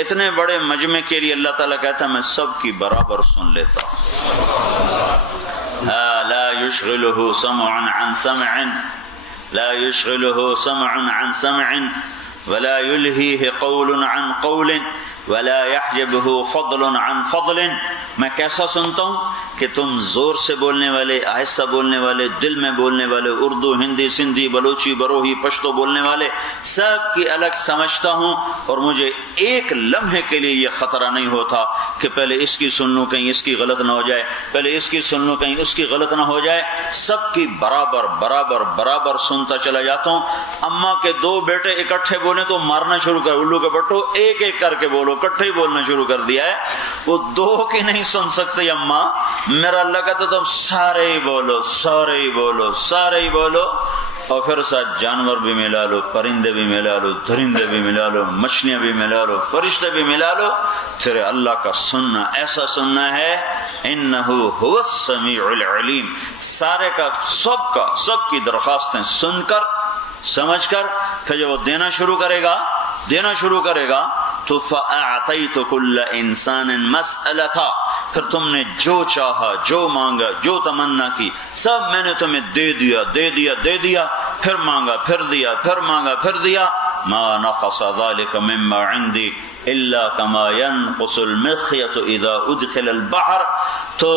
اتنے بڑے مجمع کے لیے اللہ تعالیٰ کہتا ہے میں سب کی برابر سن لیتا ہوں. لا يشغله سمع عن سمع لا يشغله سمع عن سمع ولا يلهيه قول عن قول ولا يحجبه فضل عن فضل. میں کیسا سنتا ہوں کہ تم زور سے بولنے والے، آہستہ بولنے والے، دل میں بولنے والے، اردو، ہندی، سندھی، بلوچی، بروہی، پشتو بولنے والے سب کی الگ سمجھتا ہوں، اور مجھے ایک لمحے کے لیے یہ خطرہ نہیں ہوتا کہ پہلے اس کی سن لوں کہیں اس کی غلط نہ ہو جائے، پہلے اس کی سن لوں کہیں اس کی غلط نہ ہو جائے. سب کی برابر برابر برابر سنتا چلا جاتا ہوں. اماں کے دو بیٹے اکٹھے بولیں تو مارنا شروع کر، الو کے بٹو ایک ایک کر کے بولو، اکٹھے ہی بولنا شروع کر دیا ہے. وہ دو کی نہیں سن سکتی اماں، میرا اللہ کہتا تم سارے ہی بولو، سارے ہی بولو، سارے ہی بولو. اور پھر ساتھ جانور بھی ملا لو، پرندے بھی ملا لو، درندے بھی ملا لو، مچھلیاں بھی ملا لو، فرشتے بھی ملا لو. تیرے اللہ کا سننا ایسا سننا ہے انہ هو السمیع العلیم. سارے کا سب کی درخواستیں سن کر سمجھ کر پھر جب وہ دینا شروع کرے گا تو فَأَعْطَيْتُ كُلَّ إِنسَانٍ مَسْأَلَتَا، پھر تم نے جو چاہا، جو مانگا، جو تمنا کی، سب میں نے تمہیں دے دیا، پھر مانگا، پھر دیا، پھر مانگا، پھر دیا. مَا نَقَصَ ذَلِكَ مِمَّا عِنْدِي إِلَّا كَمَا يَنْقُصُ الْمِخْيَطُ إِذَا أُدْخِلَ الْبَحْرَ. تو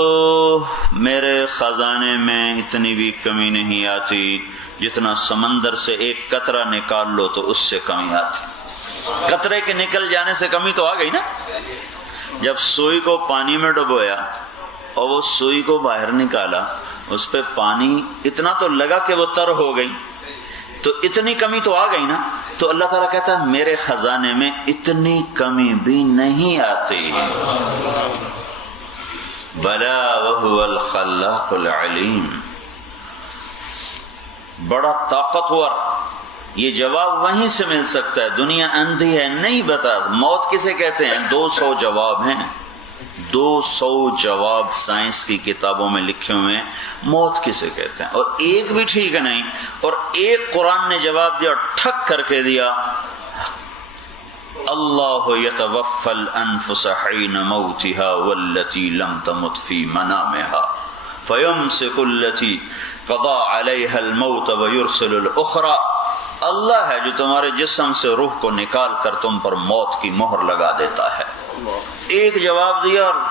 میرے خزانے میں اتنی بھی کمی نہیں آتی جتنا سمندر سے ایک قطرہ نکال لو تو اس سے کمی آتی. قطرے کے نکل جانے سے کمی تو آ گئی نا. جب سوئی کو پانی میں ڈبویا اور وہ سوئی کو باہر نکالا، اس پہ پانی اتنا تو لگا کہ وہ تر ہو گئی، تو اتنی کمی تو آ گئی نا. تو اللہ تعالیٰ کہتا ہے میرے خزانے میں اتنی کمی بھی نہیں آتی. بلا وهو الخلاق العلیم. بڑا طاقتور. یہ جواب وہیں سے مل سکتا ہے. دنیا اندھی ہے، نہیں بتا. موت کسے کہتے ہیں؟ 200 جواب ہیں، 200 جواب سائنس کی کتابوں میں لکھے ہوئے ہیں. موت کسے کہتے ہیں؟ اور ایک بھی ٹھیک نہیں. اور ایک قرآن نے جواب دیا، ٹھک کر کے دیا. اللہ یتوفی الانفس حین موتها والتی لم تمت فی منامها فیمسک التی قضا علیها الموت ویرسل الاخرى. اللہ ہے جو تمہارے جسم سے روح کو نکال کر تم پر موت کی مہر لگا دیتا ہے. ایک جواب دیا اور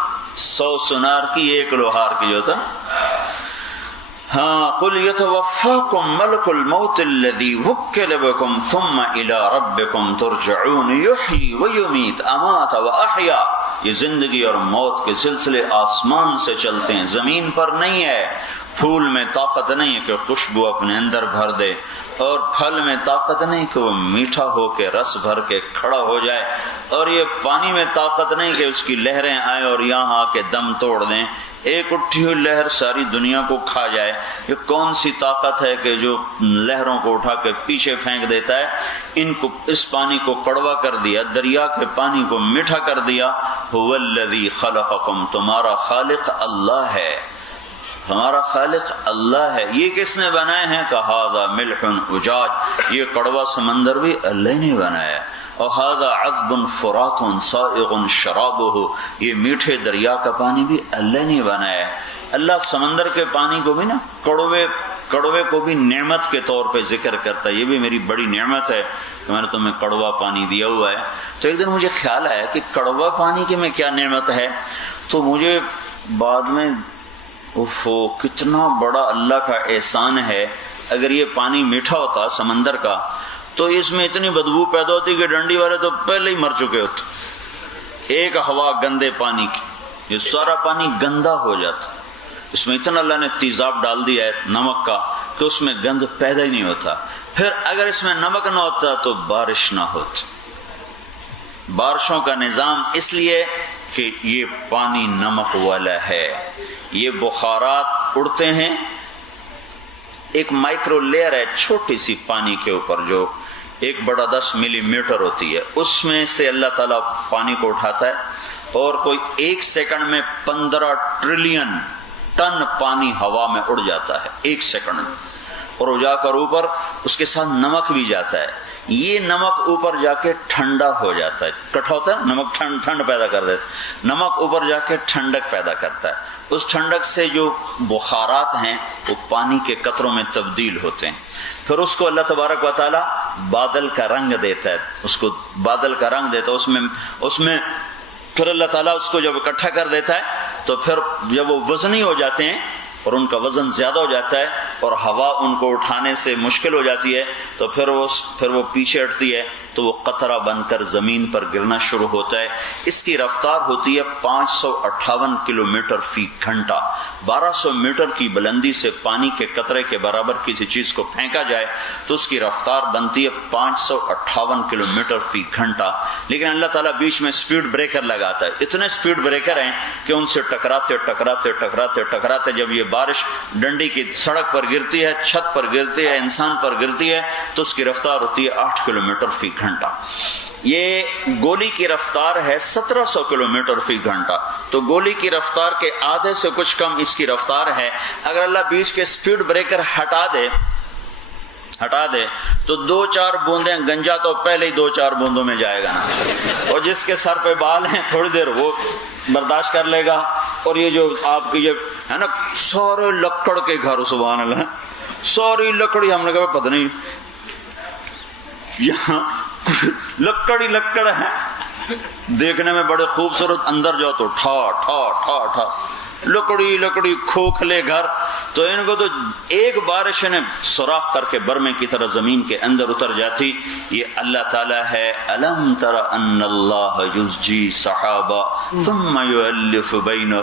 100 سنار کی ایک لوہار کی جو تھا. ہاں قل یتوفاکم ملک الموت الذی وکل بکم ثم الی ربکم ترجعون یحیی ویمیت امات واحیا. یہ زندگی اور موت کے سلسلے آسمان سے چلتے ہیں، زمین پر نہیں ہے. پھول میں طاقت نہیں ہے کہ خوشبو اپنے اندر بھر دے، اور پھل میں طاقت نہیں کہ وہ میٹھا ہو کے رس بھر کے کھڑا ہو جائے، اور یہ پانی میں طاقت نہیں کہ اس کی لہریں آئیں اور یہاں آ کے دم توڑ دیں. ایک اٹھی ہوئی لہر ساری دنیا کو کھا جائے. یہ کون سی طاقت ہے کہ جو لہروں کو اٹھا کے پیچھے پھینک دیتا ہے؟ اس پانی کو کڑوا کر دیا، دریا کے پانی کو میٹھا کر دیا. هو الذی خلقکم. تمہارا خالق اللہ ہے، ہمارا خالق اللہ ہے. یہ کس نے بنائے ہیں؟ کہ ملح اجاج. یہ کڑوا سمندر بھی اللہ نے بنایا. اور هذا عذب فرات سائغ شرابه. یہ میٹھے دریا کا پانی بھی اللہ نے بنایا. اللہ سمندر کے پانی کو بھی نا کڑوے کو بھی نعمت کے طور پہ ذکر کرتا ہے. یہ بھی میری بڑی نعمت ہے کہ میں نے تمہیں کڑوا پانی دیا ہوا ہے. تو ایک دن مجھے خیال آیا کہ کڑوا پانی کی میں کیا نعمت ہے. تو مجھے بعد میں کتنا بڑا اللہ کا احسان ہے. اگر یہ پانی میٹھا ہوتا سمندر کا تو اس میں اتنی بدبو پیدا ہوتی کہ ڈنڈی والے تو پہلے ہی مر چکے ہوتے. ایک ہوا گندے پانی کی، یہ سارا پانی گندا ہو جاتا. اس میں اتنا اللہ نے تیزاب ڈال دیا ہے نمک کا کہ اس میں گند پیدا ہی نہیں ہوتا. پھر اگر اس میں نمک نہ ہوتا تو بارش نہ ہوتی. بارشوں کا نظام اس لیے کہ یہ پانی نمک والا ہے. یہ بخارات اڑتے ہیں، ایک مائکرو لیئر ہے چھوٹی سی پانی کے اوپر جو 1/10 ملی میٹر ہوتی ہے. اس میں سے اللہ تعالیٰ پانی کو اٹھاتا ہے اور کوئی 1 سیکنڈ میں 15 ٹریلین ٹن پانی ہوا میں اڑ جاتا ہے 1 سیکنڈ میں. اور جا کر اوپر اس کے ساتھ نمک بھی جاتا ہے. یہ نمک اوپر جا کے ٹھنڈا ہو جاتا ہے، کٹھا ہوتا ہے نمک، ٹھنڈ پیدا کر دیتا ہے، نمک اوپر جا کے ٹھنڈک پیدا کرتا ہے، اس ٹھنڈک سے جو بخارات ہیں وہ پانی کے قطروں میں تبدیل ہوتے ہیں، پھر اس کو اللہ تبارک و تعالی بادل کا رنگ دیتا ہے، اس کو بادل کا رنگ دیتا ہے، اس میں پھر اللہ تعالیٰ اس کو جب اکٹھا کر دیتا ہے تو پھر جب وہ وزنی ہو جاتے ہیں اور ان کا وزن زیادہ ہو جاتا ہے اور ہوا ان کو اٹھانے سے مشکل ہو جاتی ہے تو پھر وہ پیچھے ہٹتی ہے تو وہ قطرہ بن کر زمین پر گرنا شروع ہوتا ہے۔ اس کی رفتار ہوتی ہے 558 کلومیٹر فی گھنٹہ۔ 1200 میٹر کی بلندی سے پانی کے قطرے کے برابر کسی چیز کو پھینکا جائے تو اس کی رفتار بنتی ہے 558 کلومیٹر فی گھنٹہ، لیکن اللہ تعالیٰ بیچ میں سپیڈ بریکر لگاتا ہے۔ اتنے سپیڈ بریکر ہیں کہ ان سے ٹکراتے جب یہ بارش ڈنڈی کی سڑک پر گرتی ہے، چھت پر گرتی ہے، انسان پر گرتی ہے تو اس کی رفتار ہوتی ہے 8 کلومیٹر فی گھنٹہ۔ یہ گولی کی رفتار ہے 1700 کلومیٹر فی گھنٹہ، تو گولی کی رفتار کے آدھے سے کچھ کم اس کی رفتار ہے۔ اگر اللہ بیچ کے سپیڈ بریکر ہٹا دے تو 2-4 بوندیں گنجا تو پہلے ہی 2-4 بوندوں میں جائے گا نا، اور جس کے سر پہ بال ہیں تھوڑی دیر وہ برداشت کر لے گا، اور یہ جو آپ کی یہ ہے نا سورے لکڑ کے گھر، سبحان اللہ، سوری لکڑی، ہم نے کہا پتہ نہیں یہاں لکڑ ہے، دیکھنے میں بڑے خوبصورت، اندر جاؤ تو ٹھا ٹھا ٹھا ٹھا، لکڑی کھوکھلے گھر۔ تو ان کو تو ایک بارش نے سوراخ کر کے برمے کی طرح زمین کے اندر اتر جاتی۔ یہ اللہ تعالیٰ ہے۔ الم تر ان اللہ یزجی سحابا ثم یؤلف بینہ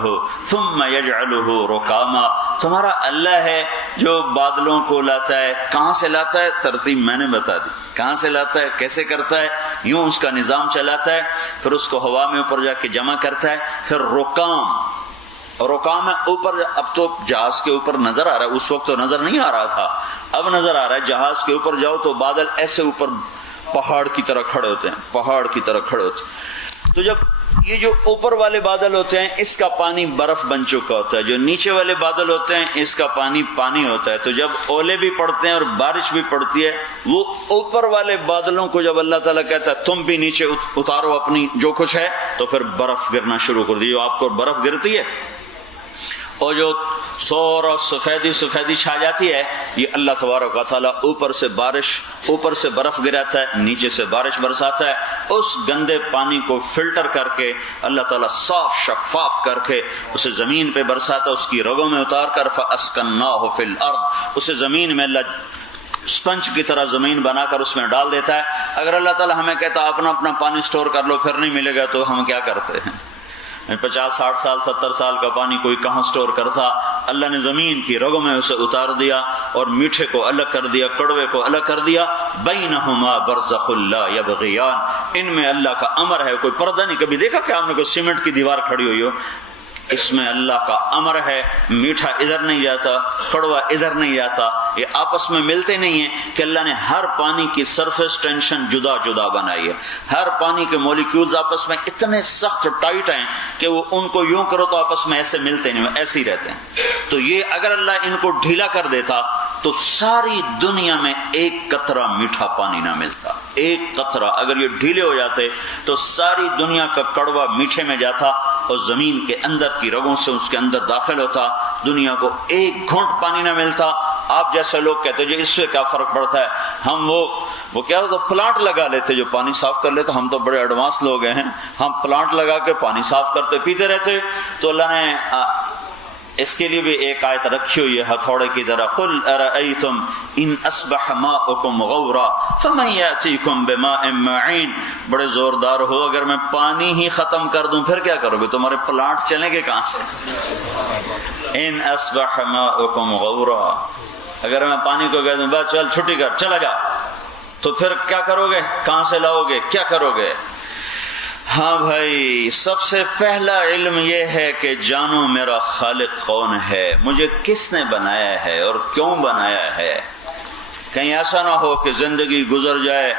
ثم یجعلہ رکاما، تمہارا اللہ ہے جو بادلوں کو لاتا ہے۔ کہاں سے لاتا ہے؟ ترتیب میں نے بتا دی، کہاں سے لاتا ہے، کیسے کرتا ہے، یوں اس کا نظام چلاتا ہے، پھر اس کو ہوا میں اوپر جا کے جمع کرتا ہے، پھر رکام ہے اوپر۔ اب تو جہاز کے اوپر نظر آ رہا ہے، اس وقت تو نظر نہیں آ رہا تھا، اب نظر آ رہا ہے۔ جہاز کے اوپر جاؤ تو بادل ایسے اوپر پہاڑ کی طرح کھڑے ہوتے ہیں، تو جب یہ جو اوپر والے بادل ہوتے ہیں اس کا پانی برف بن چکا ہوتا ہے، جو نیچے والے بادل ہوتے ہیں اس کا پانی ہوتا ہے۔ تو جب اولے بھی پڑتے ہیں اور بارش بھی پڑتی ہے، وہ اوپر والے بادلوں کو جب اللہ تعالیٰ کہتا ہے تم بھی نیچے اتارو اپنی جو کچھ ہے، تو پھر برف گرنا شروع کر دی۔ آپ کو برف گرتی ہے اور جو سور اور سفیدی چھا جاتی ہے، یہ اللہ تبارک و تعالیٰ اوپر سے برف گراتا ہے، نیچے سے بارش برساتا ہے۔ اس گندے پانی کو فلٹر کر کے اللہ تعالیٰ صاف شفاف کر کے اسے زمین پہ برساتا ہے، اس کی رگوں میں اتار کر فَأَسْكَنَّاهُ فِي الْأَرْضِ، اسے زمین میں اللہ سپنج کی طرح زمین بنا کر اس میں ڈال دیتا ہے۔ اگر اللہ تعالیٰ ہمیں کہتا اپنا پانی سٹور کر لو پھر نہیں ملے گا تو ہم کیا کرتے ہیں؟ 50-60 سال 70 سال کا پانی کوئی کہاں سٹور کرتا؟ اللہ نے زمین کی رگوں میں اسے اتار دیا اور میٹھے کو الگ کر دیا، کڑوے کو الگ کر دیا۔ بینہما برزخ لا یبغیان، ان میں اللہ کا امر ہے، کوئی پردہ نہیں۔ کبھی دیکھا کہ آپ نے کوئی سیمنٹ کی دیوار کھڑی ہوئی ہو؟ اس میں اللہ کا امر ہے، میٹھا ادھر نہیں جاتا، کڑوا ادھر نہیں جاتا، یہ آپس میں ملتے نہیں ہیں، کہ اللہ نے ہر پانی کی سرفیس ٹینشن جدا جدا بنائی ہے۔ ہر پانی کے مولیکیولز آپس میں اتنے سخت ٹائٹ ہیں کہ وہ ان کو یوں کرو تو آپس میں ایسے ملتے نہیں، ایسے ہی رہتے ہیں۔ تو یہ اگر اللہ ان کو ڈھیلا کر دیتا تو ساری دنیا میں ایک قطرہ میٹھا پانی نہ ملتا۔ ایک قطرہ اگر یہ ڈھیلے ہو جاتے تو ساری دنیا کا کڑوا میٹھے میں جاتا اور زمین کے اندر کی رگوں سے اس کے اندر داخل ہوتا، دنیا کو ایک گھونٹ پانی نہ ملتا۔ آپ جیسے لوگ کہتے ہیں اس سے کیا فرق پڑتا ہے، ہم وہ کیا ہوتا پلانٹ لگا لیتے جو پانی صاف کر لیتے، ہم تو بڑے ایڈوانس لوگ ہیں، ہم پلانٹ لگا کے پانی صاف کرتے پیتے رہتے۔ تو اللہ نے اس کے لیے بھی ایک آیت رکھی ہوئی ہے ہتھوڑے کی طرح، قل ارأیتم ان اصبح ماؤکم غورا فمن یأتیکم بماء معین، بڑے زوردار ہو، اگر میں پانی ہی ختم کر دوں پھر کیا کرو گے؟ تمہارے پلانٹ چلیں گے کہاں سے؟ ان اصبح ماؤکم غورا، اگر میں پانی کو کہہ دوں بس چل چھٹی کر چلا جا، تو پھر کیا کرو گے؟ کہاں سے لاؤ گے؟ کیا کرو گے؟ ہاں بھائی، سب سے پہلا علم یہ ہے کہ جانو میرا خالق کون ہے، مجھے کس نے بنایا ہے اور کیوں بنایا ہے۔ کہیں ایسا نہ ہو کہ زندگی گزر جائے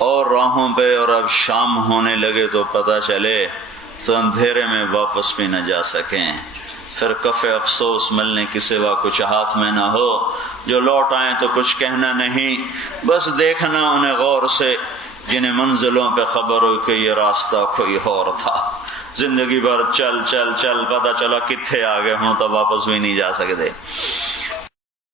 اور راہوں پہ اور اب شام ہونے لگے تو پتہ چلے تو اندھیرے میں واپس بھی نہ جا سکیں، پھر کف افسوس ملنے کی سوا کچھ ہاتھ میں نہ ہو، جو لوٹ آئیں تو کچھ کہنا نہیں، بس دیکھنا انہیں غور سے جنہیں منزلوں پہ خبر ہو کہ یہ راستہ کوئی اور تھا۔ زندگی بھر چل چل چل پتہ چلا کتنے آگے ہوں تو واپس بھی نہیں جا سکتے۔